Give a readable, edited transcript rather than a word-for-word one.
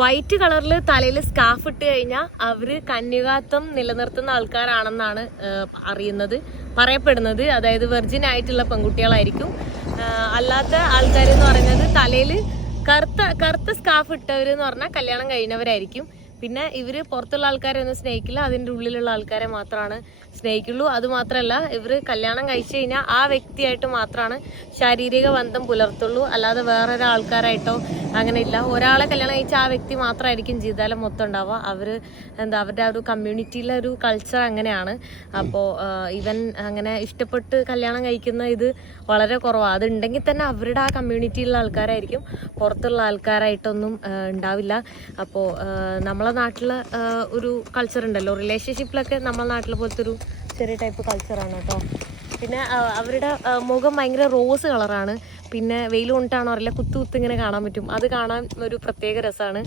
White കളറിൽ തലയിൽ scarf ഇട്ട് കഴിഞ്ഞാൽ അവര് കന്യകാത്വം നിലനിർത്തുന്ന ആൾക്കാരാണെന്നാണ് പറയപ്പെടുന്നത്. അതായത് വെർജിൻ ആയിട്ടുള്ള പെൺകുട്ടികളായിരിക്കും. അല്ലാത്ത ആൾക്കാരെന്ന് പറയുന്നത് തലയിൽ കറുത്ത സ്കാർഫ് ഇട്ടവരെന്ന് പറഞ്ഞാൽ കല്യാണം കഴിഞ്ഞവരായിരിക്കും. പിന്നെ ഇവര് പുറത്തുള്ള ആൾക്കാരെ ഒന്നും സ്നേഹിക്കില്ല, അതിൻ്റെ ഉള്ളിലുള്ള ആൾക്കാരെ മാത്രമാണ് സ്നേഹിക്കുള്ളൂ. അതുമാത്രമല്ല, ഇവർ കല്യാണം കഴിച്ചു കഴിഞ്ഞാൽ ആ വ്യക്തിയായിട്ട് മാത്രമാണ് ശാരീരിക ബന്ധം പുലർത്തുള്ളൂ, അല്ലാതെ വേറൊരാൾക്കാരായിട്ടോ അങ്ങനെ ഇല്ല. ഒരാളെ കല്യാണം കഴിച്ചാൽ ആ വ്യക്തി മാത്രമായിരിക്കും ജീവിതകാലം മൊത്തം ഉണ്ടാവുക. അവരുടെ ആ ഒരു കമ്മ്യൂണിറ്റിയിലെ ഒരു കൾച്ചർ അങ്ങനെയാണ്. അപ്പോൾ ഇവൻ അങ്ങനെ ഇഷ്ടപ്പെട്ട് കല്യാണം കഴിക്കുന്ന ഇത് വളരെ കുറവാണ്. അതുണ്ടെങ്കിൽ തന്നെ അവരുടെ ആ കമ്മ്യൂണിറ്റിയിലുള്ള ആൾക്കാരായിരിക്കും, പുറത്തുള്ള ആൾക്കാരായിട്ടൊന്നും ഉണ്ടാവില്ല. അപ്പോൾ നമ്മളെ നാട്ടിലെ ഒരു കൾച്ചർ ഉണ്ടല്ലോ, റിലേഷൻഷിപ്പിലൊക്കെ നമ്മളെ നാട്ടിലെ പോലത്തെ ഒരു ചെറിയ ടൈപ്പ് കൾച്ചറാണ് കേട്ടോ. പിന്നെ അവരുടെ മുഖം ഭയങ്കര റോസ് കളറാണ്. പിന്നെ വെയിൽ കൊണ്ടിട്ടാണോ അറിയില്ല, കുത്തു ഇങ്ങനെ കാണാൻ പറ്റും. അത് കാണാൻ ഒരു പ്രത്യേക രസമാണ്.